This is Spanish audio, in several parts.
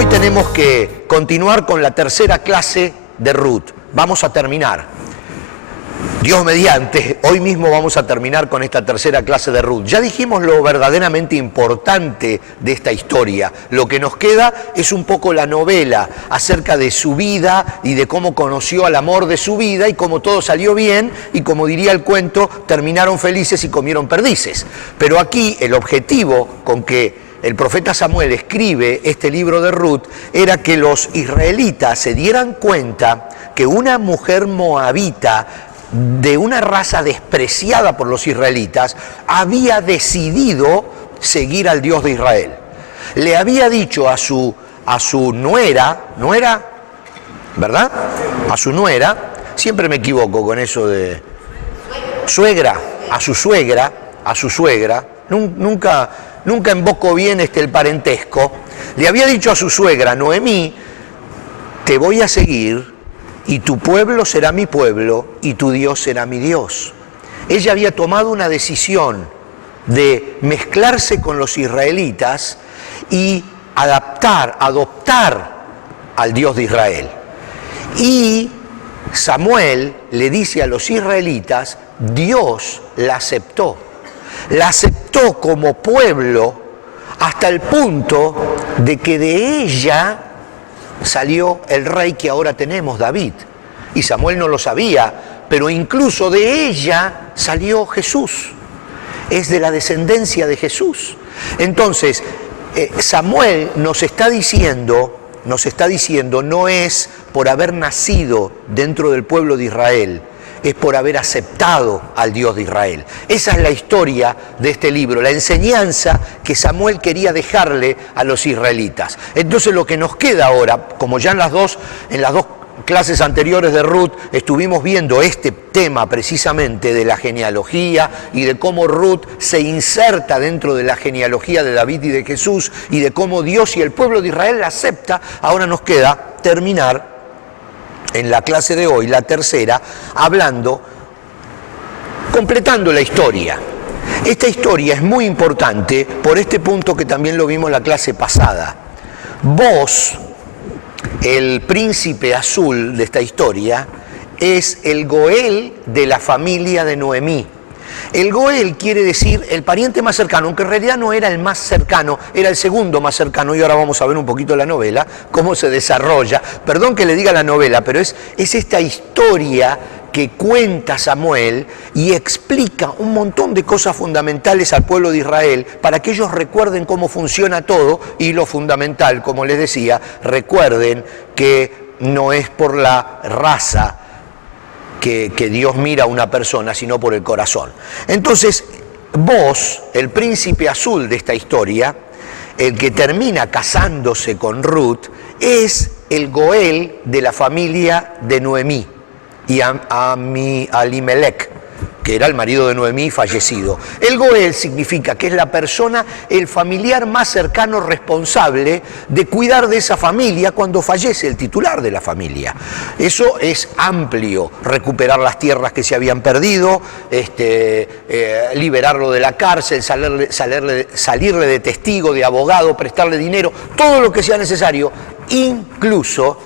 Hoy tenemos que continuar con la tercera clase de Ruth. Vamos a terminar. Dios mediante, hoy mismo vamos a terminar con esta tercera clase de Ruth. Ya dijimos lo verdaderamente importante de esta historia. Lo que nos queda es un poco la novela acerca de su vida y de cómo conoció al amor de su vida y cómo todo salió bien y, como diría el cuento, terminaron felices y comieron perdices. Pero aquí el objetivo con que el profeta Samuel escribe este libro de Ruth era que los israelitas se dieran cuenta que una mujer moabita de una raza despreciada por los israelitas había decidido seguir al Dios de Israel. Le había dicho a su nuera, ¿verdad? A su nuera, siempre me equivoco con eso de suegra, a su suegra, nunca invoco bien el parentesco. Le había dicho a su suegra, Noemí, te voy a seguir y tu pueblo será mi pueblo y tu Dios será mi Dios. Ella había tomado una decisión de mezclarse con los israelitas y adoptar al Dios de Israel. Y Samuel le dice a los israelitas, Dios la aceptó. La aceptó como pueblo hasta el punto de que de ella salió el rey que ahora tenemos, David. Y Samuel no lo sabía, pero incluso de ella salió Jesús. Es de la descendencia de Jesús. Entonces, Samuel nos está diciendo, no es por haber nacido dentro del pueblo de Israel, es por haber aceptado al Dios de Israel. Esa es la historia de este libro, la enseñanza que Samuel quería dejarle a los israelitas. Entonces lo que nos queda ahora, como ya en las dos clases anteriores de Ruth estuvimos viendo este tema precisamente de la genealogía y de cómo Ruth se inserta dentro de la genealogía de David y de Jesús y de cómo Dios y el pueblo de Israel la acepta, ahora nos queda terminar en la clase de hoy, la tercera, completando la historia. Esta historia es muy importante por este punto que también lo vimos en la clase pasada. Vos, el príncipe azul de esta historia, es el Goel de la familia de Noemí. El Goel quiere decir el pariente más cercano, aunque en realidad no era el más cercano, era el segundo más cercano, y ahora vamos a ver un poquito la novela, cómo se desarrolla. Perdón que le diga la novela, pero es esta historia que cuenta Samuel y explica un montón de cosas fundamentales al pueblo de Israel para que ellos recuerden cómo funciona todo y lo fundamental, como les decía, recuerden que no es por la raza que Dios mira a una persona, sino por el corazón. Entonces, vos, el príncipe azul de esta historia, el que termina casándose con Ruth, es el Goel de la familia de Noemí y Elimelech, que era el marido de Noemí fallecido. El Goel significa que es la persona, el familiar más cercano responsable de cuidar de esa familia cuando fallece el titular de la familia. Eso es amplio, recuperar las tierras que se habían perdido, liberarlo de la cárcel, salirle de testigo, de abogado, prestarle dinero, todo lo que sea necesario, incluso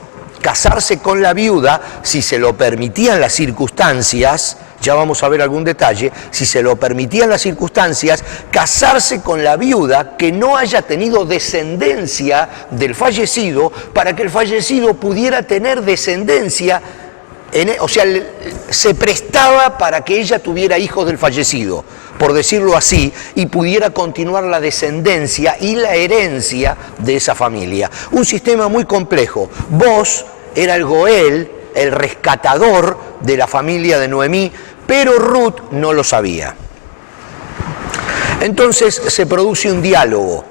casarse con la viuda, si se lo permitían las circunstancias. Ya vamos a ver algún detalle, si se lo permitían las circunstancias, casarse con la viuda que no haya tenido descendencia del fallecido, para que el fallecido pudiera tener descendencia, o sea, se prestaba para que ella tuviera hijos del fallecido, por decirlo así, y pudiera continuar la descendencia y la herencia de esa familia. Un sistema muy complejo. Vos era el Goel, el rescatador de la familia de Noemí, pero Ruth no lo sabía. Entonces se produce un diálogo.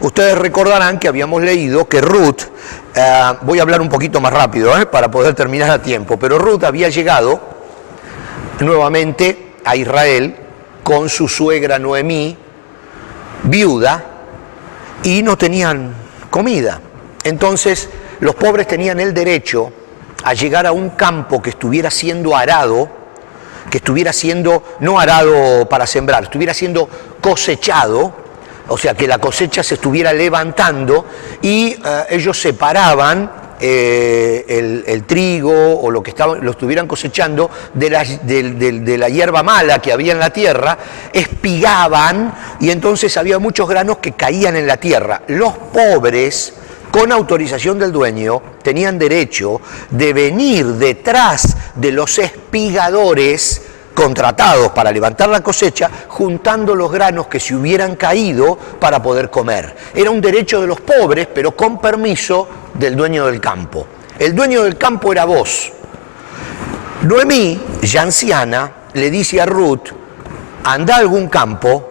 Ustedes recordarán que habíamos leído que Ruth, voy a hablar un poquito más rápido para poder terminar a tiempo, pero Ruth había llegado nuevamente a Israel con su suegra Noemí, viuda, y no tenían comida. Entonces los pobres tenían el derecho a llegar a un campo que estuviera siendo arado, que estuviera siendo, no arado para sembrar, estuviera siendo cosechado, o sea, que la cosecha se estuviera levantando y ellos separaban el trigo o lo que lo estuvieran cosechando de la hierba mala que había en la tierra, espigaban y entonces había muchos granos que caían en la tierra. Los pobres, con autorización del dueño, tenían derecho de venir detrás de los espigadores contratados para levantar la cosecha, juntando los granos que se hubieran caído para poder comer. Era un derecho de los pobres, pero con permiso del dueño del campo. El dueño del campo era vos. Noemí, ya anciana, le dice a Ruth, anda a algún campo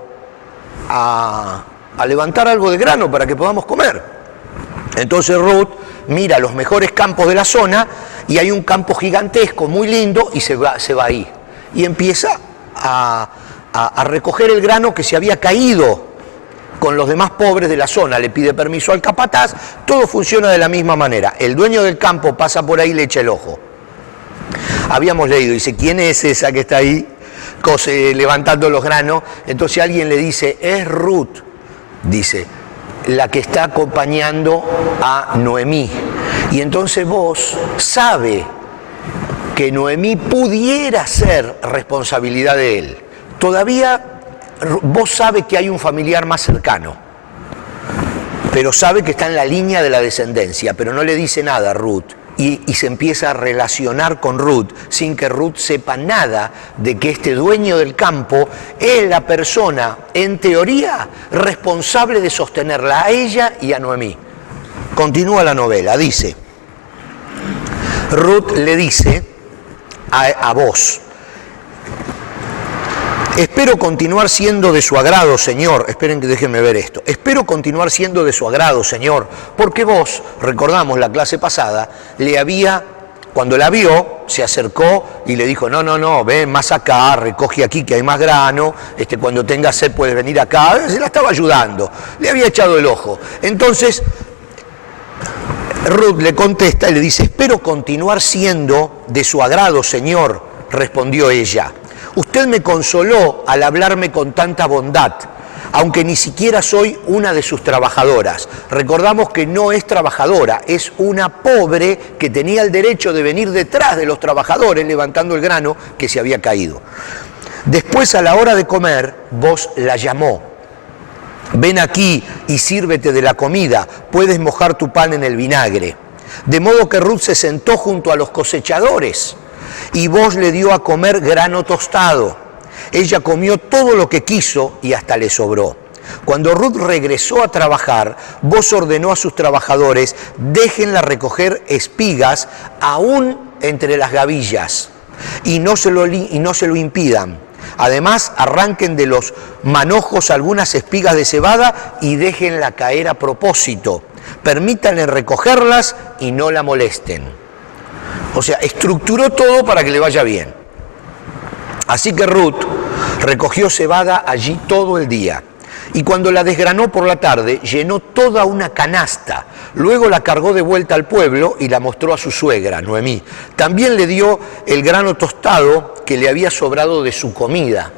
a levantar algo de grano para que podamos comer. Entonces Ruth mira los mejores campos de la zona y hay un campo gigantesco, muy lindo, y se va ahí. Y empieza a recoger el grano que se había caído con los demás pobres de la zona. Le pide permiso al capataz, todo funciona de la misma manera. El dueño del campo pasa por ahí y le echa el ojo. Habíamos leído, dice, ¿quién es esa que está ahí levantando los granos? Entonces alguien le dice, es Ruth, dice, la que está acompañando a Noemí. Y entonces vos sabe que Noemí pudiera ser responsabilidad de él. Todavía vos sabe que hay un familiar más cercano, pero sabe que está en la línea de la descendencia, pero no le dice nada a Ruth. Y se empieza a relacionar con Ruth sin que Ruth sepa nada de que este dueño del campo es la persona, en teoría, responsable de sostenerla a ella y a Noemí. Continúa la novela, dice, Ruth le dice a vos, espero continuar siendo de su agrado, Señor. Esperen que déjenme ver esto. Espero continuar siendo de su agrado, Señor, porque vos, recordamos la clase pasada, cuando la vio, se acercó y le dijo, no, ven más acá, recoge aquí que hay más grano, cuando tengas sed puedes venir acá. Se la estaba ayudando, le había echado el ojo. Entonces, Ruth le contesta y le dice, espero continuar siendo de su agrado, Señor, respondió ella. Usted me consoló al hablarme con tanta bondad, aunque ni siquiera soy una de sus trabajadoras. Recordamos que no es trabajadora, es una pobre que tenía el derecho de venir detrás de los trabajadores levantando el grano que se había caído. Después, a la hora de comer, vos la llamó. Ven aquí y sírvete de la comida, puedes mojar tu pan en el vinagre. De modo que Ruth se sentó junto a los cosechadores y vos le dio a comer grano tostado. Ella comió todo lo que quiso y hasta le sobró. Cuando Ruth regresó a trabajar, vos ordenó a sus trabajadores, déjenla recoger espigas aún entre las gavillas y no se lo impidan. Además, arranquen de los manojos algunas espigas de cebada y déjenla caer a propósito. Permítanle recogerlas y no la molesten. O sea, estructuró todo para que le vaya bien. Así que Ruth recogió cebada allí todo el día. Y cuando la desgranó por la tarde, llenó toda una canasta. Luego la cargó de vuelta al pueblo y la mostró a su suegra, Noemí. También le dio el grano tostado que le había sobrado de su comida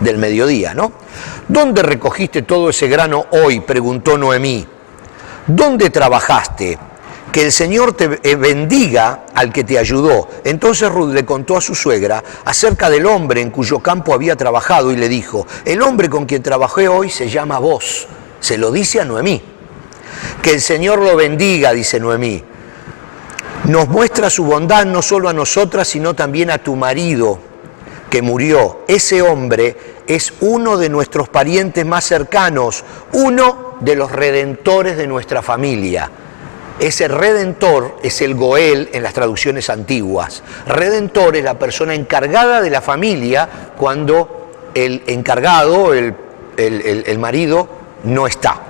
del mediodía, ¿no? ¿Dónde recogiste todo ese grano hoy?, preguntó Noemí. ¿Dónde trabajaste? Que el Señor te bendiga al que te ayudó. Entonces Ruth le contó a su suegra acerca del hombre en cuyo campo había trabajado y le dijo, el hombre con quien trabajé hoy se llama vos. Se lo dice a Noemí. Que el Señor lo bendiga, dice Noemí. Nos muestra su bondad no solo a nosotras, sino también a tu marido que murió. Ese hombre es uno de nuestros parientes más cercanos, uno de los redentores de nuestra familia. Ese redentor es el Goel en las traducciones antiguas. Redentor es la persona encargada de la familia cuando el encargado, el marido, no está.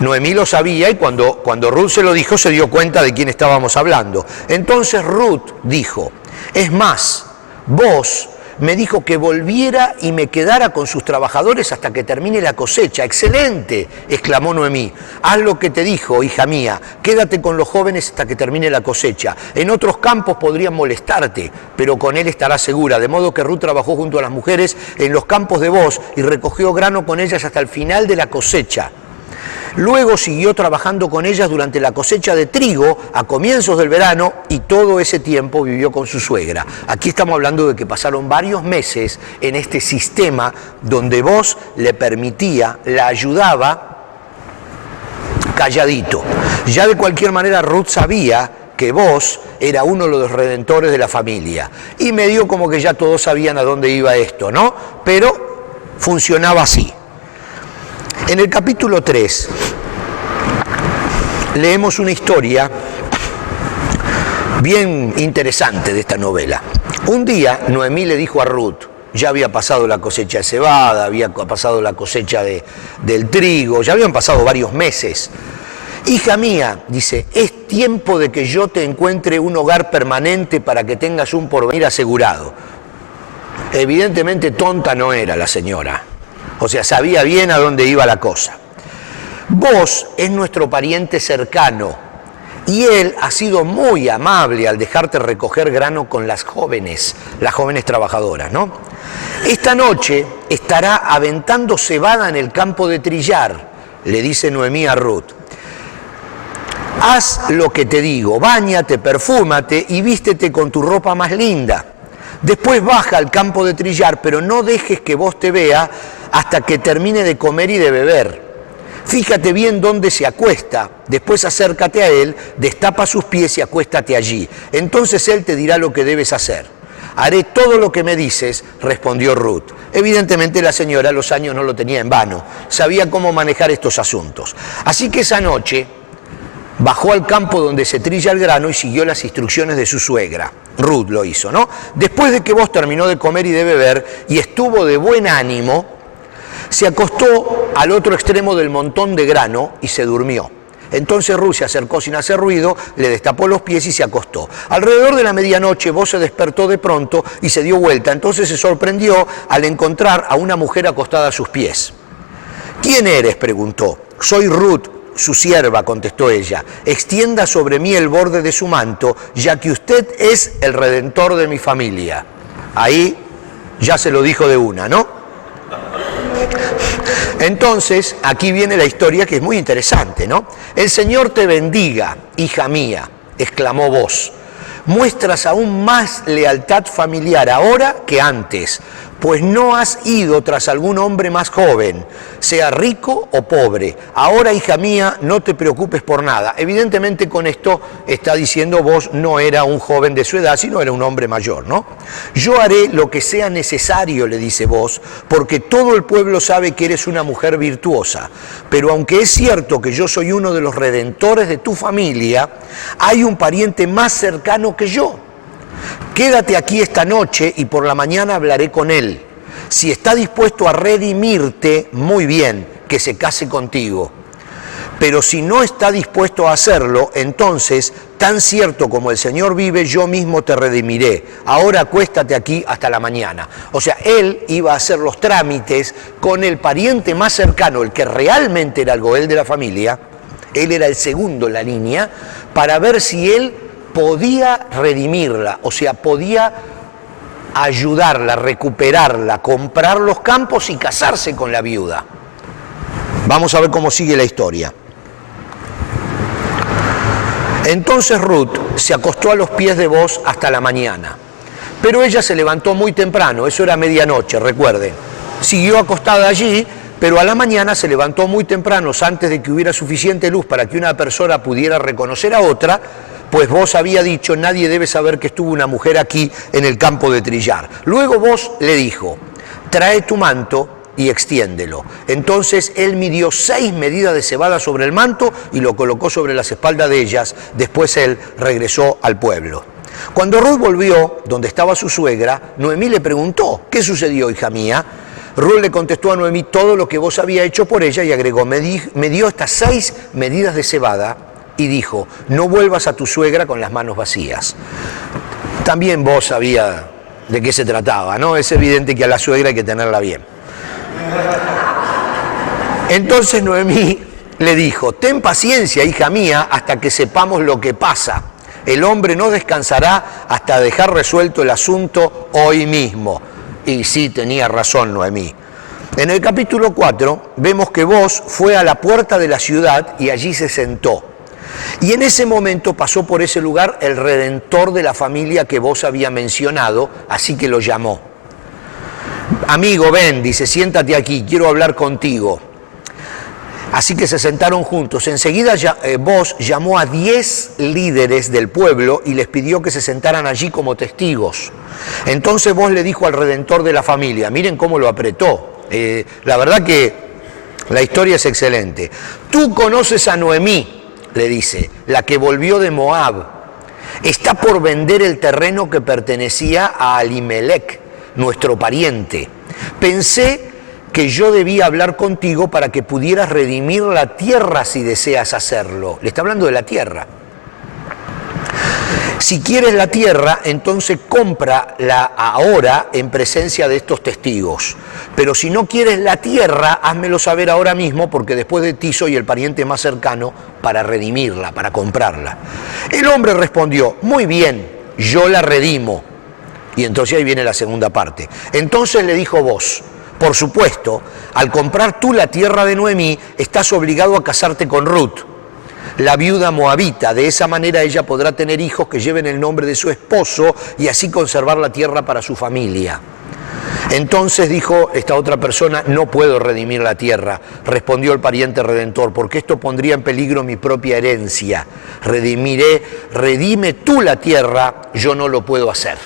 Noemí lo sabía y cuando Ruth se lo dijo se dio cuenta de quién estábamos hablando. Entonces Ruth dijo, es más, vos me dijo que volviera y me quedara con sus trabajadores hasta que termine la cosecha. ¡Excelente!, exclamó Noemí. Haz lo que te dijo, hija mía, quédate con los jóvenes hasta que termine la cosecha. En otros campos podrían molestarte, pero con él estarás segura. De modo que Ruth trabajó junto a las mujeres en los campos de Booz y recogió grano con ellas hasta el final de la cosecha. Luego siguió trabajando con ellas durante la cosecha de trigo a comienzos del verano y todo ese tiempo vivió con su suegra. Aquí estamos hablando de que pasaron varios meses en este sistema donde Booz le permitía, la ayudaba calladito. Ya de cualquier manera Ruth sabía que Booz era uno de los redentores de la familia y medio como que ya todos sabían a dónde iba esto, ¿no? Pero funcionaba así. En el capítulo 3 leemos una historia bien interesante de esta novela. Un día Noemí le dijo a Ruth, ya había pasado la cosecha de cebada, había pasado la cosecha del trigo, ya habían pasado varios meses. Hija mía, dice, es tiempo de que yo te encuentre un hogar permanente para que tengas un porvenir asegurado. Evidentemente tonta no era la señora. O sea, sabía bien a dónde iba la cosa. Vos es nuestro pariente cercano y él ha sido muy amable al dejarte recoger grano con las jóvenes trabajadoras, ¿no? Esta noche estará aventando cebada en el campo de trillar, le dice Noemí a Ruth. Haz lo que te digo, báñate, perfúmate y vístete con tu ropa más linda. Después baja al campo de trillar, pero no dejes que Booz te vea hasta que termine de comer y de beber. Fíjate bien dónde se acuesta, después acércate a él, destapa sus pies y acuéstate allí. Entonces él te dirá lo que debes hacer. Haré todo lo que me dices, respondió Ruth. Evidentemente la señora los años no lo tenía en vano, sabía cómo manejar estos asuntos. Así que esa noche bajó al campo donde se trilla el grano y siguió las instrucciones de su suegra. Ruth lo hizo, ¿no? Después de que Booz terminó de comer y de beber y estuvo de buen ánimo, se acostó al otro extremo del montón de grano y se durmió. Entonces Ruth se acercó sin hacer ruido, le destapó los pies y se acostó. Alrededor de la medianoche Booz se despertó de pronto y se dio vuelta. Entonces se sorprendió al encontrar a una mujer acostada a sus pies. ¿Quién eres?, preguntó. Soy Ruth, su sierva, contestó ella. Extienda sobre mí el borde de su manto, ya que usted es el redentor de mi familia. Ahí ya se lo dijo de una, ¿no? Entonces, aquí viene la historia que es muy interesante, ¿no? El Señor te bendiga, hija mía, exclamó Booz. Muestras aún más lealtad familiar ahora que antes, pues no has ido tras algún hombre más joven, sea rico o pobre. Ahora, hija mía, no te preocupes por nada. Evidentemente con esto está diciendo Booz no era un joven de su edad, sino era un hombre mayor, ¿no? Yo haré lo que sea necesario, le dice Booz, porque todo el pueblo sabe que eres una mujer virtuosa. Pero aunque es cierto que yo soy uno de los redentores de tu familia, hay un pariente más cercano que yo. Quédate aquí esta noche y por la mañana hablaré con él. Si está dispuesto a redimirte, muy bien, que se case contigo. Pero si no está dispuesto a hacerlo, entonces, tan cierto como el Señor vive, yo mismo te redimiré. Ahora acuéstate aquí hasta la mañana. O sea, él iba a hacer los trámites con el pariente más cercano, el que realmente era el goel de la familia. Él era el segundo en la línea, para ver si él podía redimirla, o sea, podía ayudarla, recuperarla, comprar los campos y casarse con la viuda. Vamos a ver cómo sigue la historia. Entonces Ruth se acostó a los pies de Booz hasta la mañana, pero ella se levantó muy temprano, eso era medianoche, recuerden. Siguió acostada allí, pero a la mañana se levantó muy temprano, antes de que hubiera suficiente luz para que una persona pudiera reconocer a otra, pues Booz había dicho, nadie debe saber que estuvo una mujer aquí en el campo de trillar. Luego Booz le dijo, trae tu manto y extiéndelo. Entonces él midió 6 medidas de cebada sobre el manto y lo colocó sobre las espaldas de ellas. Después él regresó al pueblo. Cuando Ruth volvió donde estaba su suegra, Noemí le preguntó, ¿qué sucedió, hija mía? Ruth le contestó a Noemí todo lo que Booz había hecho por ella y agregó, me dio estas 6 medidas de cebada y dijo, no vuelvas a tu suegra con las manos vacías. También Booz había de qué se trataba, ¿no? Es evidente que a la suegra hay que tenerla bien. Entonces Noemí le dijo: ten paciencia, hija mía, hasta que sepamos lo que pasa. El hombre no descansará hasta dejar resuelto el asunto hoy mismo. Y sí, tenía razón Noemí. En el capítulo 4 vemos que Booz fue a la puerta de la ciudad y allí se sentó. Y en ese momento pasó por ese lugar el redentor de la familia que Booz había mencionado, así que lo llamó. Amigo, ven, dice, siéntate aquí, quiero hablar contigo. Así que se sentaron juntos. Enseguida Booz llamó a 10 líderes del pueblo y les pidió que se sentaran allí como testigos. Entonces Booz le dijo al redentor de la familia, miren cómo lo apretó. La verdad que la historia es excelente. Tú conoces a Noemí, le dice, la que volvió de Moab. Está por vender el terreno que pertenecía a Elimelec, nuestro pariente. Pensé que yo debía hablar contigo para que pudieras redimir la tierra si deseas hacerlo. Le está hablando de la tierra. Si quieres la tierra, entonces cómprala ahora en presencia de estos testigos. Pero si no quieres la tierra, házmelo saber ahora mismo, porque después de ti soy el pariente más cercano para redimirla, para comprarla. El hombre respondió, muy bien, yo la redimo. Y entonces ahí viene la segunda parte. Entonces le dijo Booz, por supuesto, al comprar tú la tierra de Noemí, estás obligado a casarte con Ruth, la viuda moabita. De esa manera ella podrá tener hijos que lleven el nombre de su esposo y así conservar la tierra para su familia. Entonces dijo esta otra persona, no puedo redimir la tierra. Respondió el pariente redentor, porque esto pondría en peligro mi propia herencia. Redime tú la tierra, yo no lo puedo hacer.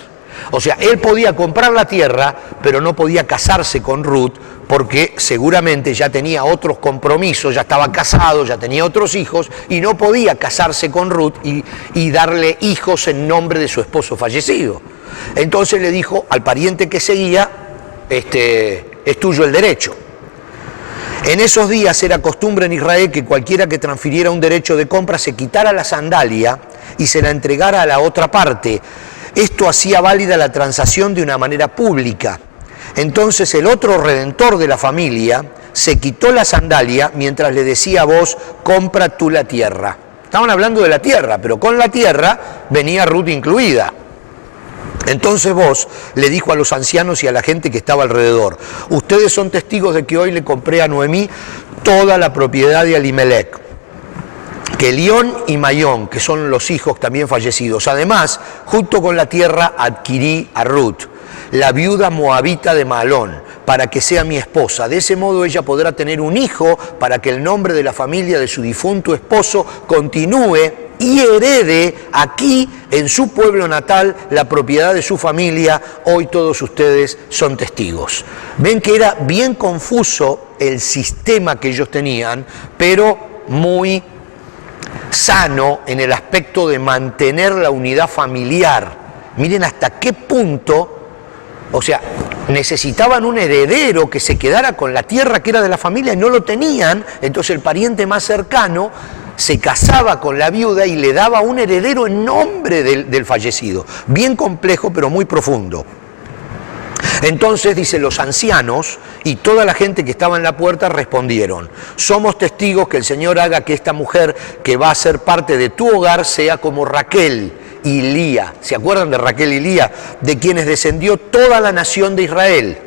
O sea, él podía comprar la tierra, pero no podía casarse con Ruth, porque seguramente ya tenía otros compromisos, ya estaba casado, ya tenía otros hijos, y no podía casarse con Ruth y darle hijos en nombre de su esposo fallecido. Entonces le dijo al pariente que seguía, es tuyo el derecho. En esos días era costumbre en Israel que cualquiera que transfiriera un derecho de compra se quitara la sandalia y se la entregara a la otra parte. Esto hacía válida la transacción de una manera pública. Entonces el otro redentor de la familia se quitó la sandalia mientras le decía a Booz, compra tú la tierra. Estaban hablando de la tierra, pero con la tierra venía Ruth incluida. Entonces Booz le dijo a los ancianos y a la gente que estaba alrededor, ustedes son testigos de que hoy le compré a Noemí toda la propiedad de Elimelec, Kelión y Mayón, que son los hijos también fallecidos. Además, junto con la tierra adquirí a Ruth, la viuda moabita de Mahlón, para que sea mi esposa. De ese modo ella podrá tener un hijo para que el nombre de la familia de su difunto esposo continúe y herede aquí en su pueblo natal la propiedad de su familia. Hoy todos ustedes son testigos. Ven que era bien confuso el sistema que ellos tenían, pero muy sano en el aspecto de mantener la unidad familiar. Miren hasta qué punto, o sea, necesitaban un heredero que se quedara con la tierra que era de la familia y no lo tenían, entonces el pariente más cercano se casaba con la viuda y le daba un heredero en nombre del fallecido. Bien complejo, pero muy profundo. Entonces, dice, los ancianos y toda la gente que estaba en la puerta respondieron, somos testigos que el Señor haga que esta mujer que va a ser parte de tu hogar sea como Raquel y Lía. ¿Se acuerdan de Raquel y Lía? De quienes descendió toda la nación de Israel.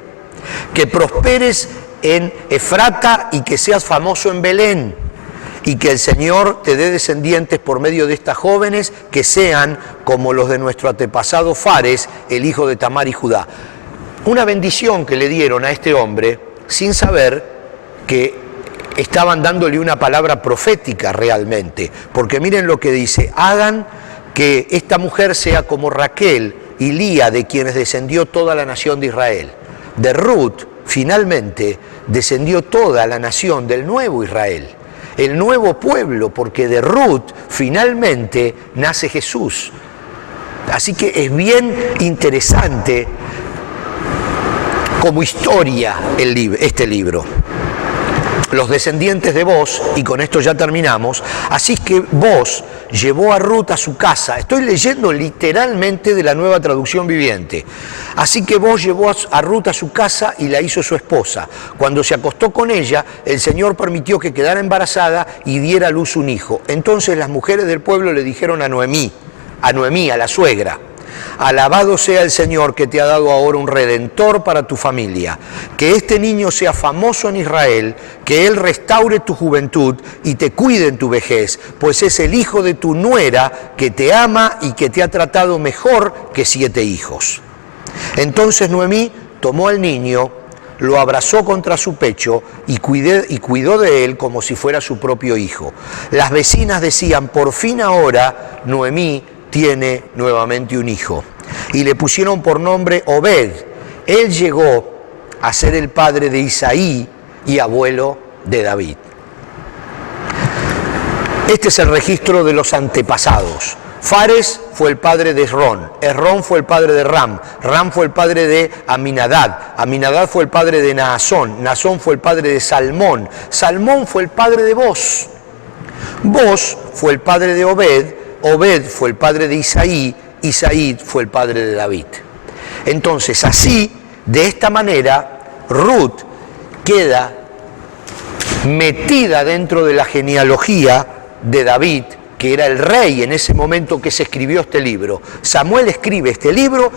Que prosperes en Efrata y que seas famoso en Belén. Y que el Señor te dé descendientes por medio de estas jóvenes que sean como los de nuestro antepasado Fares, el hijo de Tamar y Judá. Una bendición que le dieron a este hombre sin saber que estaban dándole una palabra profética realmente. Porque miren lo que dice, hagan que esta mujer sea como Raquel y Lía, de quienes descendió toda la nación de Israel. De Ruth, finalmente, descendió toda la nación del nuevo Israel, el nuevo pueblo, porque de Ruth, finalmente, nace Jesús. Así que es bien interesante como historia este libro. Los descendientes de Booz, y con esto ya terminamos, así que Booz llevó a Ruth a su casa. Estoy leyendo literalmente de la Nueva Traducción Viviente. Así que Booz llevó a Ruth a su casa y la hizo su esposa. Cuando se acostó con ella, el Señor permitió que quedara embarazada y diera a luz un hijo. Entonces las mujeres del pueblo le dijeron a Noemí, a la suegra: alabado sea el Señor que te ha dado ahora un redentor para tu familia. Que este niño sea famoso en Israel, que él restaure tu juventud y te cuide en tu vejez, pues es el hijo de tu nuera que te ama y que te ha tratado mejor que 7 hijos. Entonces Noemí tomó al niño, lo abrazó contra su pecho y cuidó de él como si fuera su propio hijo. Las vecinas decían: por fin ahora Noemí tiene nuevamente un hijo. Y le pusieron por nombre Obed. Él llegó a ser el padre de Isaí y abuelo de David. Este es el registro de los antepasados. Fares fue el padre de Esrón, Esrón fue el padre de Ram, Ram fue el padre de Aminadab, Aminadab fue el padre de Naasón, Naasón fue el padre de Salmón, Salmón fue el padre de Boz, Boz fue el padre de Obed, Obed fue el padre de Isaí, Isaí fue el padre de David. Entonces, así, de esta manera, Ruth queda metida dentro de la genealogía de David, que era el rey en ese momento que se escribió este libro. Samuel escribe este libro,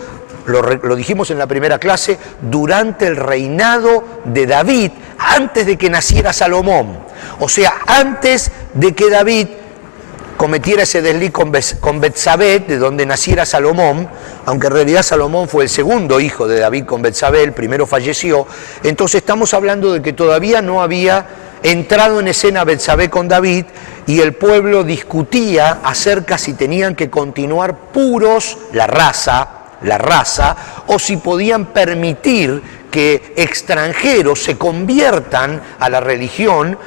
lo dijimos en la primera clase, durante el reinado de David, antes de que naciera Salomón. O sea, antes de que David cometiera ese desliz con Betsabé, de donde naciera Salomón, aunque en realidad Salomón fue el segundo hijo de David con Betsabé, el primero falleció. Entonces estamos hablando de que todavía no había entrado en escena Betsabé con David, y el pueblo discutía acerca si tenían que continuar puros la raza, o si podían permitir que extranjeros se conviertan a la religión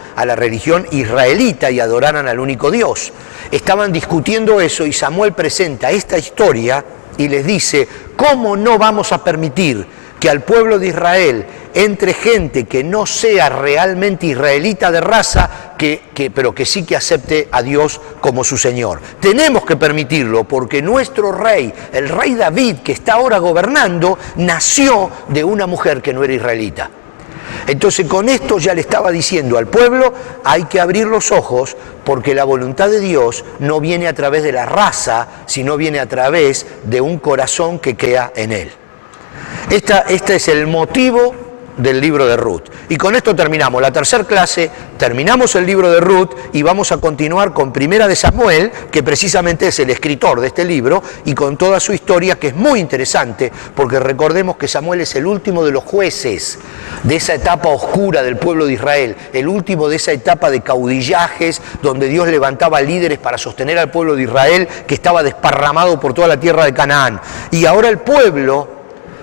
israelita y adoraran al único Dios. Estaban discutiendo eso y Samuel presenta esta historia y les dice: ¿cómo no vamos a permitir que al pueblo de Israel entre gente que no sea realmente israelita de raza, pero que sí que acepte a Dios como su Señor? Tenemos que permitirlo porque nuestro rey, el rey David, que está ahora gobernando, nació de una mujer que no era israelita. Entonces con esto ya le estaba diciendo al pueblo: hay que abrir los ojos porque la voluntad de Dios no viene a través de la raza, sino viene a través de un corazón que queda en él. Este es el motivo del libro de Ruth. Y con esto terminamos la tercera clase, terminamos el libro de Ruth y vamos a continuar con Primera de Samuel, que precisamente es el escritor de este libro, y con toda su historia, que es muy interesante, porque recordemos que Samuel es el último de los jueces de esa etapa oscura del pueblo de Israel, el último de esa etapa de caudillajes, donde Dios levantaba líderes para sostener al pueblo de Israel, que estaba desparramado por toda la tierra de Canaán. Y ahora el pueblo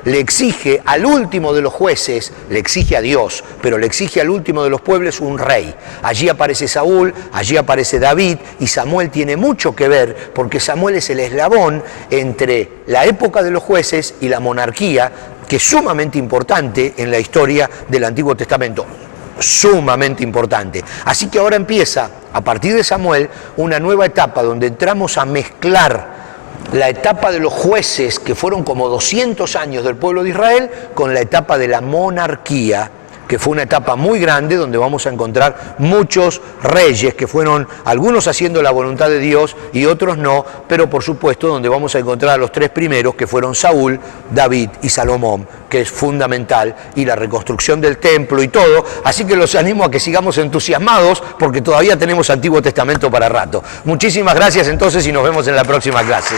le exige al último de los jueces, le exige a Dios, pero le exige al último de los pueblos un rey. Allí aparece Saúl, allí aparece David, y Samuel tiene mucho que ver, porque Samuel es el eslabón entre la época de los jueces y la monarquía, que es sumamente importante en la historia del Antiguo Testamento. Sumamente importante. Así que ahora empieza, a partir de Samuel, una nueva etapa donde entramos a mezclar la etapa de los jueces, que fueron como 200 años del pueblo de Israel, con la etapa de la monarquía, que fue una etapa muy grande donde vamos a encontrar muchos reyes que fueron, algunos haciendo la voluntad de Dios y otros no, pero por supuesto donde vamos a encontrar a los 3 primeros, que fueron Saúl, David y Salomón, que es fundamental, y la reconstrucción del templo y todo. Así que los animo a que sigamos entusiasmados porque todavía tenemos Antiguo Testamento para rato. Muchísimas gracias entonces y nos vemos en la próxima clase.